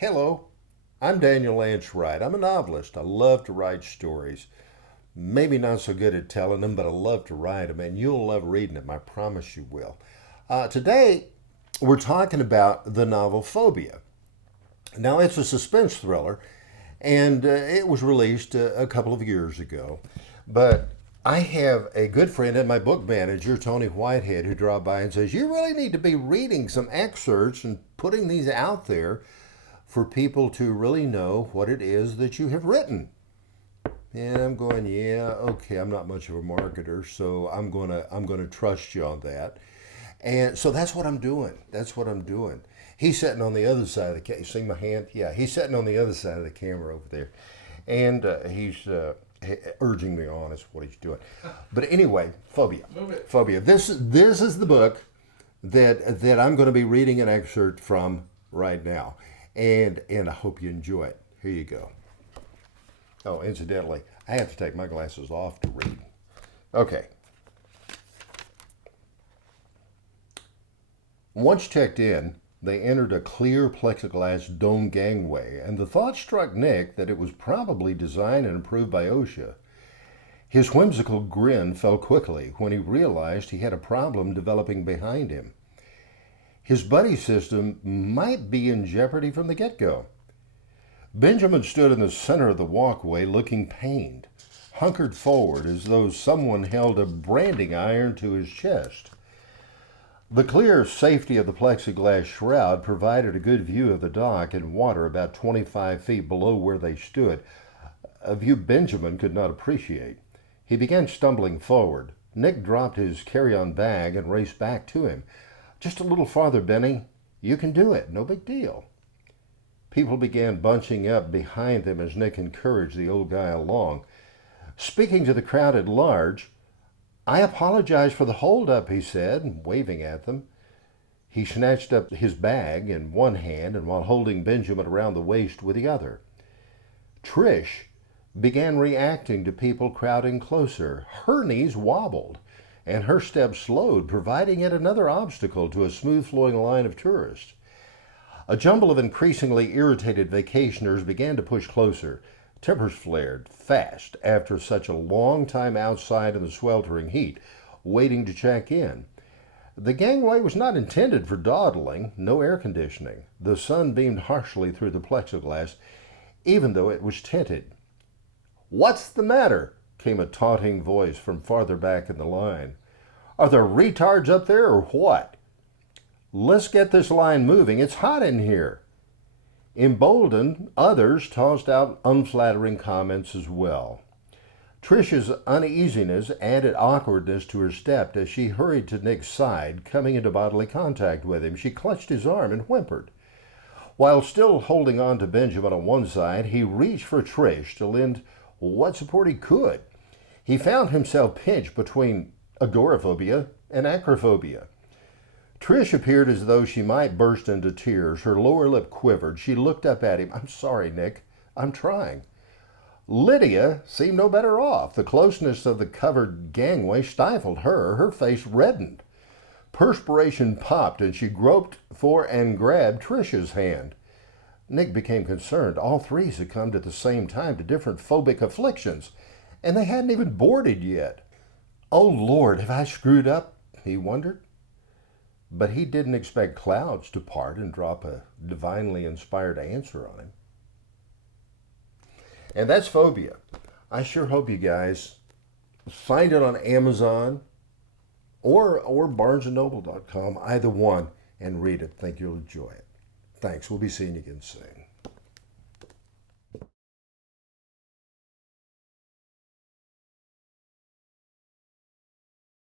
Hello, I'm Daniel Lance Wright. I'm a novelist. I love to write stories. Maybe not so good at telling them, but I love to write them, and you'll love reading them. I promise you will. Today, we're talking about the novel Phobia. Now, it's a suspense thriller, and it was released a couple of years ago. But I have a good friend and my book manager, Tony Whitehead, who dropped by and says, "You really need to be reading some excerpts and putting these out there for people to really know what it is that you have written." And I'm going, yeah, okay, I'm not much of a marketer, so I'm gonna trust you on that. And so that's what I'm doing. That's what I'm doing. He's sitting on the other side of the camera. See my hand? Yeah, he's sitting on the other side of the camera over there. And he's urging me on is what he's doing. But anyway, Phobia. Move it. Phobia. This is the book that I'm going to be reading an excerpt from right now. And I hope you enjoy it. Here you go. Oh, incidentally, I have to take my glasses off to read. Okay. Once checked in, they entered a clear plexiglass dome gangway, and the thought struck Nick that it was probably designed and approved by OSHA. His whimsical grin fell quickly when he realized he had a problem developing behind him. His buddy system might be in jeopardy from the get-go. Benjamin stood in the center of the walkway looking pained, hunkered forward as though someone held a branding iron to his chest. The clear safety of the plexiglass shroud provided a good view of the dock and water about 25 feet below where they stood, a view Benjamin could not appreciate. He began stumbling forward. Nick dropped his carry-on bag and raced back to him. "Just a little farther, Benny. You can do it. No big deal." People began bunching up behind them as Nick encouraged the old guy along. Speaking to the crowd at large, "I apologize for the holdup," he said, waving at them. He snatched up his bag in one hand and while holding Benjamin around the waist with the other. Trish began reacting to people crowding closer. Her knees wobbled and her steps slowed, providing yet another obstacle to a smooth-flowing line of tourists. A jumble of increasingly irritated vacationers began to push closer. Tempers flared fast after such a long time outside in the sweltering heat, waiting to check in. The gangway was not intended for dawdling, no air conditioning. The sun beamed harshly through the plexiglass, even though it was tinted. "What's the matter?" came a taunting voice from farther back in the line. "Are there retards up there or what? Let's get this line moving. It's hot in here." Emboldened, others tossed out unflattering comments as well. Trish's uneasiness added awkwardness to her step as she hurried to Nick's side, coming into bodily contact with him. She clutched his arm and whimpered. While still holding on to Benjamin on one side, he reached for Trish to lend what support he could. He found himself pinched between agoraphobia and acrophobia. Trish appeared as though she might burst into tears. Her lower lip quivered. She looked up at him. "I'm sorry, Nick. I'm trying." Lydia seemed no better off. The closeness of the covered gangway stifled her. Her face reddened. Perspiration popped and she groped for and grabbed Trish's hand. Nick became concerned. All three succumbed at the same time to different phobic afflictions, and they hadn't even boarded yet. "Oh, Lord, have I screwed up?" he wondered. But he didn't expect clouds to part and drop a divinely inspired answer on him. And that's Phobia. I sure hope you guys find it on Amazon or barnesandnoble.com, either one, and read it. Think you'll enjoy it. Thanks. We'll be seeing you again soon.